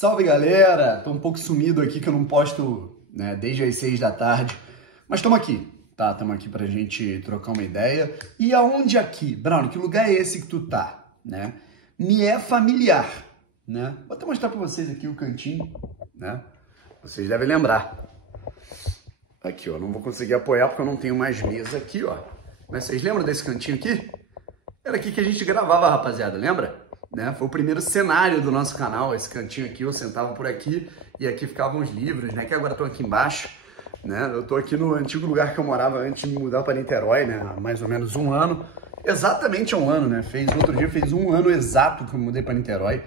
Salve galera, tô um pouco sumido aqui que eu não posto, né, desde as 6 da tarde, mas estamos aqui, tá? Estamos aqui pra gente trocar uma ideia. E aonde aqui? Brown, que lugar é esse que tu tá, né? Me é familiar, né? Vou até mostrar pra vocês aqui o cantinho, né? Vocês devem lembrar. Aqui, ó, não vou conseguir apoiar porque eu não tenho mais mesa aqui, ó. Mas vocês lembram desse cantinho aqui? Era aqui que a gente gravava, rapaziada, lembra? Né? Foi o primeiro cenário do nosso canal, esse cantinho aqui, eu sentava por aqui e aqui ficavam os livros, né? Que agora estão aqui embaixo, né? Eu tô aqui no antigo lugar que eu morava antes de me mudar para Niterói, né? Há mais ou menos um ano, exatamente há um ano, né? Outro dia fez um ano exato que eu mudei para Niterói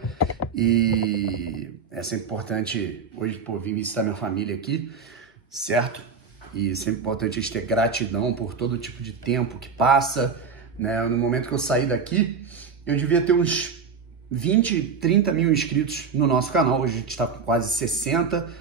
e é sempre importante hoje, pô, vir visitar minha família aqui, certo? E sempre importante a gente ter gratidão por todo tipo de tempo que passa, né? No momento que eu saí daqui, eu devia ter uns 20, 30 mil inscritos no nosso canal. Hoje a gente está com quase 60.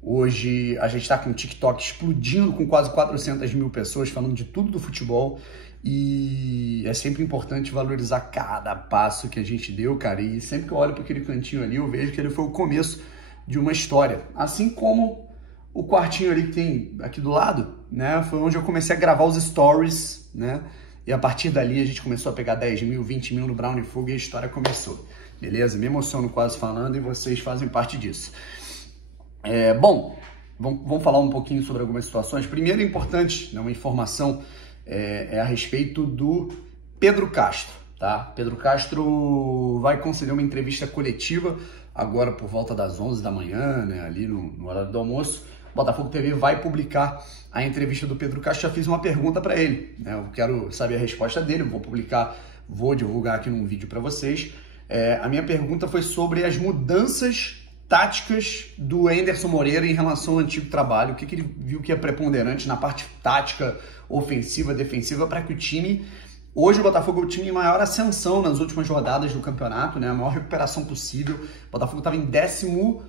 Hoje a gente está com o TikTok explodindo com quase 400 mil pessoas falando de tudo do futebol. E é sempre importante valorizar cada passo que a gente deu, cara. E sempre que eu olho para aquele cantinho ali, eu vejo que ele foi o começo de uma história. Assim como o quartinho ali que tem aqui do lado, né? Foi onde eu comecei a gravar os stories, né? E a partir dali a gente começou a pegar 10 mil, 20 mil no Brown e Fogo e a história começou. Beleza? Me emociono quase falando e vocês fazem parte disso. Bom, vamos falar um pouquinho sobre algumas situações. Primeiro, é importante, né, uma informação a respeito do Pedro Castro, tá? Pedro Castro vai conceder uma entrevista coletiva agora por volta das 11 da manhã, né, ali no horário do almoço. Botafogo TV vai publicar a entrevista do Pedro Castro. Já fiz uma pergunta para ele, né? Eu quero saber a resposta dele, vou divulgar aqui num vídeo para vocês. A minha pergunta foi sobre as mudanças táticas do Anderson Moreira em relação ao antigo trabalho. O que ele viu que é preponderante na parte tática, ofensiva, defensiva, para que o time... Hoje o Botafogo é o time em maior ascensão nas últimas rodadas do campeonato, né? A maior recuperação possível. O Botafogo estava em 14º,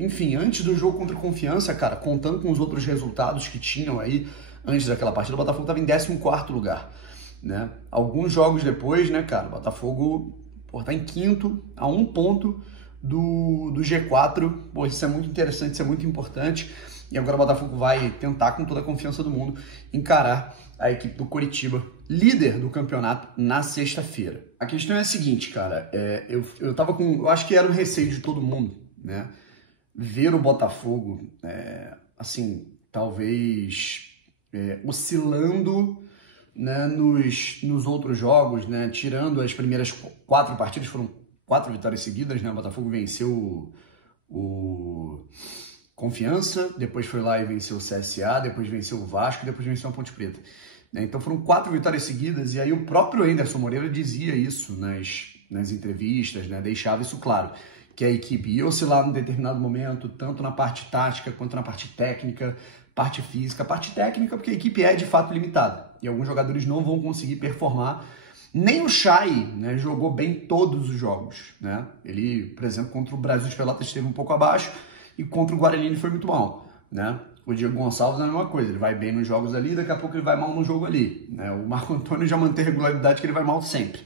enfim, antes do jogo contra a Confiança, cara, contando com os outros resultados que tinham aí antes daquela partida, o Botafogo estava em 14º lugar, né? Alguns jogos depois, né, cara, o Botafogo tá em 5º, a 1 ponto do G4. Pô, isso é muito interessante, isso é muito importante. E agora o Botafogo vai tentar, com toda a confiança do mundo, encarar a equipe do Coritiba, líder do campeonato, na sexta-feira. A questão é a seguinte, cara, eu acho que era o receio de todo mundo, né? Ver o Botafogo, assim, talvez oscilando, né, nos outros jogos, né? Tirando as primeiras 4 partidas, foram 4 vitórias seguidas, né? O Botafogo venceu o Confiança, depois foi lá e venceu o CSA, depois venceu o Vasco, depois venceu a Ponte Preta. Então foram 4 vitórias seguidas, e aí o próprio Anderson Moreira dizia isso nas entrevistas, né? Deixava isso claro, que a equipe ia oscilar num determinado momento, tanto na parte tática quanto na parte técnica, parte física. Parte técnica porque a equipe é de fato limitada, e alguns jogadores não vão conseguir performar. Nem o Chay, né, jogou bem todos os jogos, né? Ele, por exemplo, contra o Brasil de Pelotas esteve um pouco abaixo, e contra o Guarani ele foi muito mal, né? O Diego Gonçalves é a mesma coisa, ele vai bem nos jogos ali, daqui a pouco ele vai mal no jogo ali, né? O Marco Antônio já mantém regularidade que ele vai mal sempre.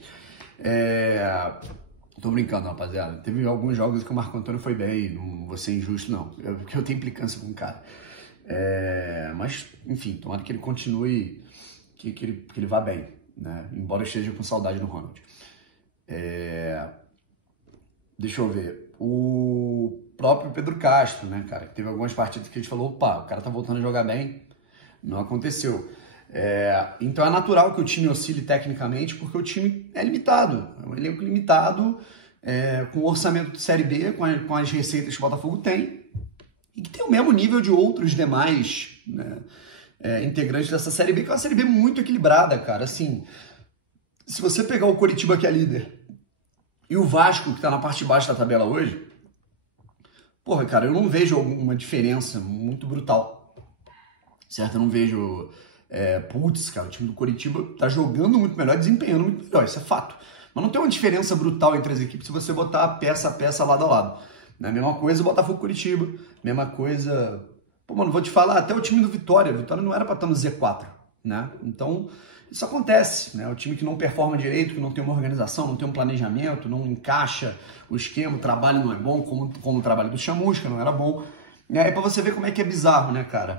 Tô brincando, rapaziada. Teve alguns jogos que o Marco Antônio foi bem, não vou ser injusto, não, porque eu tenho implicância com o cara. Mas, enfim, tomara que ele continue, que ele vá bem, né? Embora eu esteja com saudade do Ronald. Deixa eu ver. O próprio Pedro Castro, né, cara? Teve algumas partidas que a gente falou, opa, o cara tá voltando a jogar bem. Não aconteceu. Então é natural que o time oscile tecnicamente, porque o time é limitado. É um elenco limitado, com o orçamento de Série B, com as receitas que o Botafogo tem, e que tem o mesmo nível de outros demais, né, integrantes dessa Série B, que é uma Série B muito equilibrada, cara. Assim, se você pegar o Coritiba, que é líder, e o Vasco, que tá na parte de baixo da tabela hoje, porra, cara, eu não vejo alguma diferença muito brutal, certo? Eu não vejo, putz, cara, o time do Coritiba tá jogando muito melhor, desempenhando muito melhor, isso é fato. Mas não tem uma diferença brutal entre as equipes se você botar peça a peça lado a lado. Né? Mesma coisa o Botafogo Coritiba, mesma coisa... Pô, mano, vou te falar, até o time do Vitória não era pra estar no Z4, né? Então, Isso acontece, né? O time que não performa direito, que não tem uma organização, não tem um planejamento, não encaixa o esquema, o trabalho não é bom, como o trabalho do Chamusca não era bom. É para você ver como é que é bizarro, né, cara?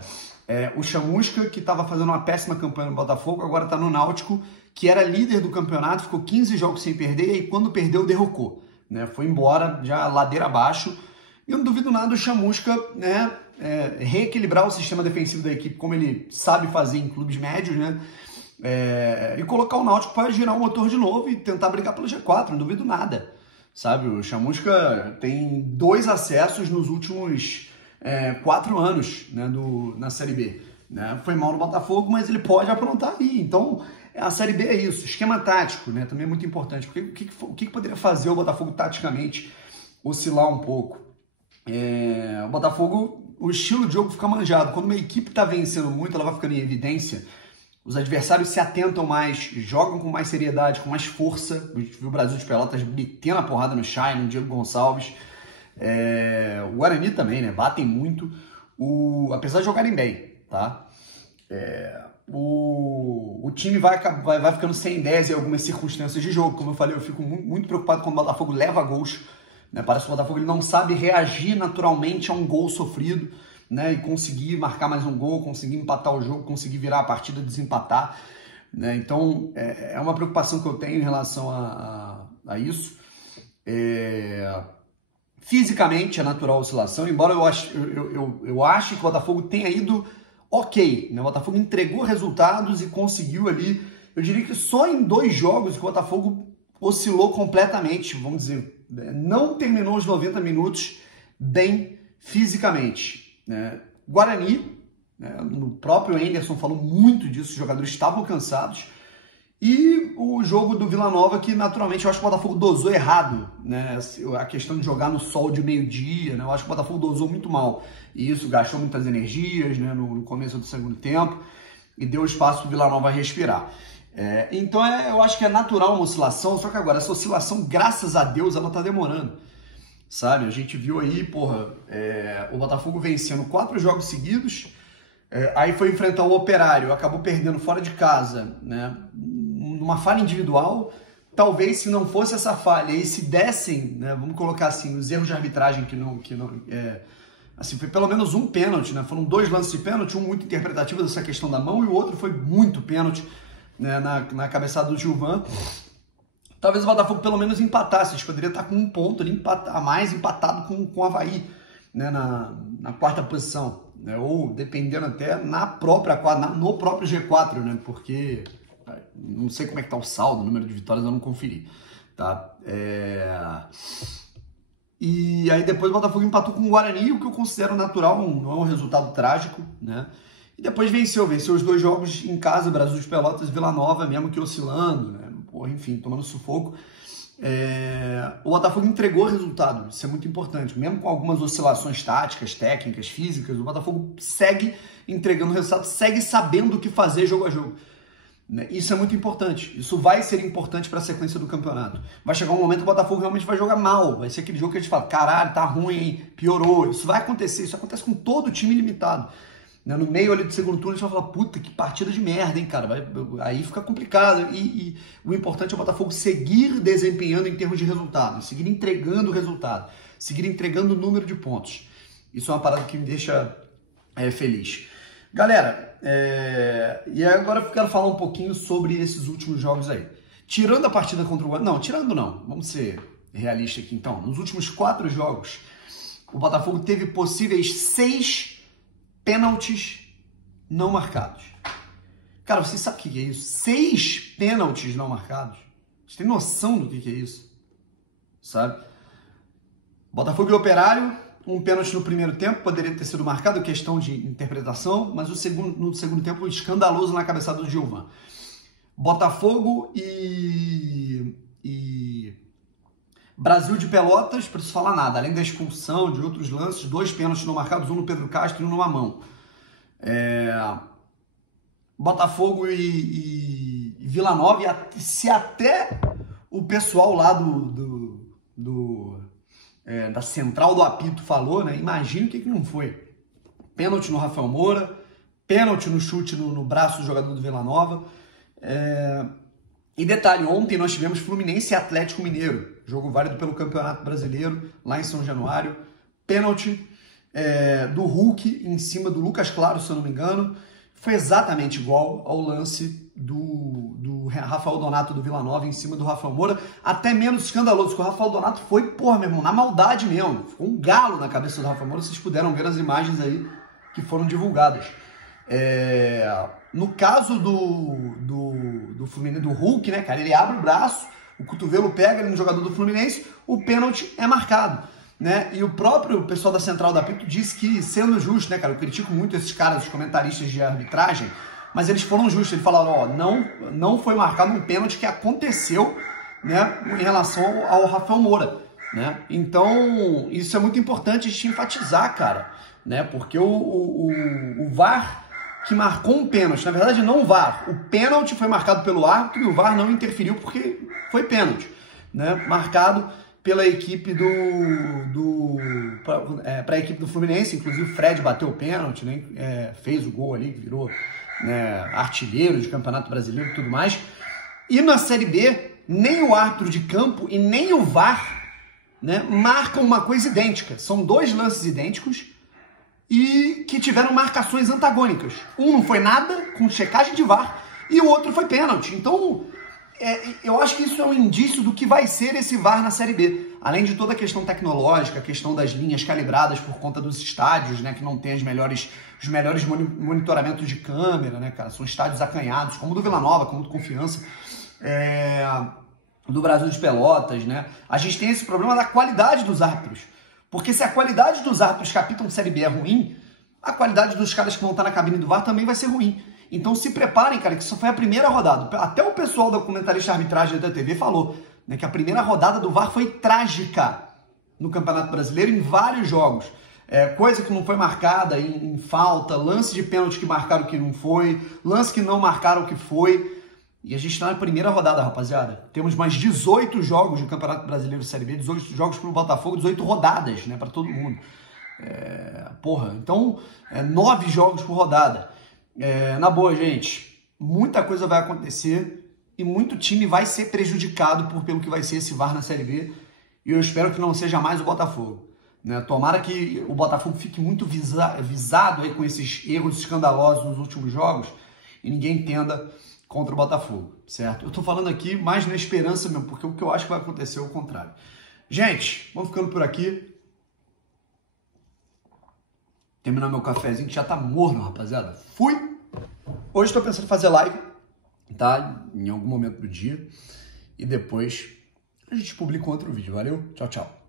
O Chamusca, que estava fazendo uma péssima campanha no Botafogo, agora está no Náutico, que era líder do campeonato, ficou 15 jogos sem perder, e aí quando perdeu, derrocou. Né? Foi embora, já ladeira abaixo. E eu não duvido nada do Chamusca, né, reequilibrar o sistema defensivo da equipe, como ele sabe fazer em clubes médios, né? E colocar o Náutico para girar o motor de novo e tentar brigar pelo G4, não duvido nada. Sabe, o Chamusca tem 2 acessos nos últimos 4 anos, né, na Série B. Né? Foi mal no Botafogo, mas ele pode aprontar aí. Então, a Série B é isso. Esquema tático, né, também é muito importante. O que poderia fazer o Botafogo taticamente oscilar um pouco? O Botafogo, o estilo de jogo fica manjado. Quando uma equipe está vencendo muito, ela vai ficando em evidência. Os adversários se atentam mais, jogam com mais seriedade, com mais força. A gente viu o Brasil de Pelotas metendo a porrada no Chay, no Diego Gonçalves. O Guarani também, né? Batem muito. Apesar de jogarem bem, tá? O time vai ficando sem ideias em algumas circunstâncias de jogo. Como eu falei, eu fico muito preocupado quando o Botafogo leva gols. Né? Parece que o Botafogo ele não sabe reagir naturalmente a um gol sofrido, né? E conseguir marcar mais um gol, conseguir empatar o jogo, conseguir virar a partida, desempatar. Né? Então, é uma preocupação que eu tenho em relação a isso. Fisicamente é natural a oscilação, embora eu ache que o Botafogo tenha ido ok. Né? O Botafogo entregou resultados e conseguiu ali, eu diria que só em 2 jogos que o Botafogo oscilou completamente, vamos dizer, não terminou os 90 minutos bem fisicamente. Né? Guarani, né? O próprio Anderson falou muito disso, os jogadores estavam cansados. E o jogo do Vila Nova, que naturalmente eu acho que o Botafogo dosou errado, né? A questão de jogar no sol de meio-dia, né? Eu acho que o Botafogo dosou muito mal. E isso gastou muitas energias, né? No começo do segundo tempo e deu espaço para o Vila Nova respirar. Então eu acho que é natural uma oscilação, só que agora essa oscilação, graças a Deus, ela tá demorando. Sabe? A gente viu aí, o Botafogo vencendo 4 jogos seguidos, aí foi enfrentar o Operário, acabou perdendo fora de casa, né? Numa falha individual. Talvez se não fosse essa falha e se dessem, né, vamos colocar assim, os erros de arbitragem assim, foi pelo menos um pênalti, né? Foram 2 lances de pênalti, um muito interpretativo dessa questão da mão e o outro foi muito pênalti, né, na cabeçada do Gilvan. Talvez o Botafogo pelo menos empatasse, a gente poderia estar com 1 ponto ali a mais empatado com o Avaí, né, na 4ª posição, né, ou dependendo até no próprio G4, né, porque não sei como é que tá o saldo, o número de vitórias eu não conferi, tá? E aí depois o Botafogo empatou com o Guarani, o que eu considero natural, não é um resultado trágico, né? E depois venceu os 2 jogos em casa, Brasil de Pelotas e Vila Nova, mesmo que oscilando, né? Enfim, tomando sufoco. O Botafogo entregou o resultado, isso é muito importante. Mesmo com algumas oscilações táticas, técnicas, físicas, o Botafogo segue entregando o resultado, segue sabendo o que fazer jogo a jogo. Isso é muito importante, isso vai ser importante para a sequência do campeonato. Vai chegar um momento que o Botafogo realmente vai jogar mal, vai ser aquele jogo que a gente fala, caralho, tá ruim, hein? Piorou. Isso vai acontecer, isso acontece com todo time limitado. No meio ali do segundo turno a gente vai falar, puta, que partida de merda, hein, cara? Aí fica complicado. E o importante é o Botafogo seguir desempenhando em termos de resultado, seguir entregando o resultado, seguir entregando o número de pontos. Isso é uma parada que me deixa feliz. Galera, e agora eu quero falar um pouquinho sobre esses últimos jogos aí. Tirando a partida contra o Guarani, vamos ser realistas aqui então. Nos últimos 4 jogos, o Botafogo teve possíveis 6 pênaltis não marcados. Cara, você sabe o que é isso? 6 pênaltis não marcados. Você tem noção do que é isso? Sabe? Botafogo e Operário, um pênalti no primeiro tempo, poderia ter sido marcado, questão de interpretação, mas no segundo tempo, escandaloso na cabeçada do Gilvan. Botafogo e Brasil de Pelotas, preciso falar nada, além da expulsão, de outros lances, 2 pênaltis não marcados, um no Pedro Castro e um no Mamão. Botafogo e Vila Nova, e se até o pessoal lá da central do apito falou, né? Imagina o que não foi. Pênalti no Rafael Moura, pênalti no chute no braço do jogador do Vila Nova. E detalhe, ontem nós tivemos Fluminense e Atlético Mineiro, jogo válido pelo Campeonato Brasileiro, lá em São Januário. Pênalti do Hulk em cima do Lucas Claro, se eu não me engano. Foi exatamente igual ao lance do Rafael Donato do Vila Nova em cima do Rafael Moura. Até menos escandaloso, porque o Rafael Donato foi, porra, meu irmão, na maldade mesmo. Ficou um galo na cabeça do Rafael Moura, vocês puderam ver as imagens aí que foram divulgadas. No caso do Fluminense, do Hulk, né, cara, ele abre o braço, o cotovelo pega ali no jogador do Fluminense, o pênalti é marcado, né? E o próprio pessoal da Central da Apito disse que, sendo justo, né, cara, eu critico muito esses caras, os comentaristas de arbitragem, mas eles foram justos, eles falaram, ó, não foi marcado um pênalti que aconteceu, né, em relação ao Rafael Moura, né? Então, isso é muito importante a gente enfatizar, cara, né? Porque o VAR que marcou um pênalti, na verdade não o VAR, o pênalti foi marcado pelo árbitro e o VAR não interferiu porque foi pênalti, né? Marcado pela equipe para a equipe do Fluminense, inclusive o Fred bateu o pênalti, né? Fez o gol ali, virou, né, artilheiro de Campeonato Brasileiro e tudo mais. E na Série B, nem o árbitro de campo e nem o VAR, né, marcam uma coisa idêntica. São dois lances idênticos e que tiveram marcações antagônicas. Um não foi nada, com checagem de VAR, e o outro foi pênalti. Então, eu acho que isso é um indício do que vai ser esse VAR na Série B. Além de toda a questão tecnológica, a questão das linhas calibradas por conta dos estádios, né, que não tem os melhores monitoramentos de câmera, né, cara? São estádios acanhados, como o do Vila Nova, como o do Confiança, do Brasil de Pelotas, né? A gente tem esse problema da qualidade dos árbitros. Porque se a qualidade dos árbitros que apitam Série B é ruim, a qualidade dos caras que vão estar na cabine do VAR também vai ser ruim. Então se preparem, cara, que isso foi a primeira rodada. Até o pessoal da comentarista de arbitragem da TV falou, né, que a primeira rodada do VAR foi trágica no Campeonato Brasileiro em vários jogos. Coisa que não foi marcada em falta, lance de pênalti que marcaram o que não foi, lance que não marcaram o que foi. E a gente está na primeira rodada, rapaziada. Temos mais 18 jogos do Campeonato Brasileiro Série B, 18 jogos pro Botafogo, 18 rodadas, né, para todo mundo. Então, 9 jogos por rodada. Na boa, gente, muita coisa vai acontecer e muito time vai ser prejudicado pelo que vai ser esse VAR na Série B. E eu espero que não seja mais o Botafogo, né? Tomara que o Botafogo fique muito visado aí com esses erros escandalosos nos últimos jogos e ninguém entenda contra o Botafogo, certo? Eu tô falando aqui mais na esperança mesmo, porque o que eu acho que vai acontecer é o contrário. Gente, vamos ficando por aqui. Terminar meu cafezinho que já tá morno, rapaziada. Fui! Hoje tô pensando em fazer live, tá? Em algum momento do dia. E depois a gente publica outro vídeo. Valeu? Tchau, tchau.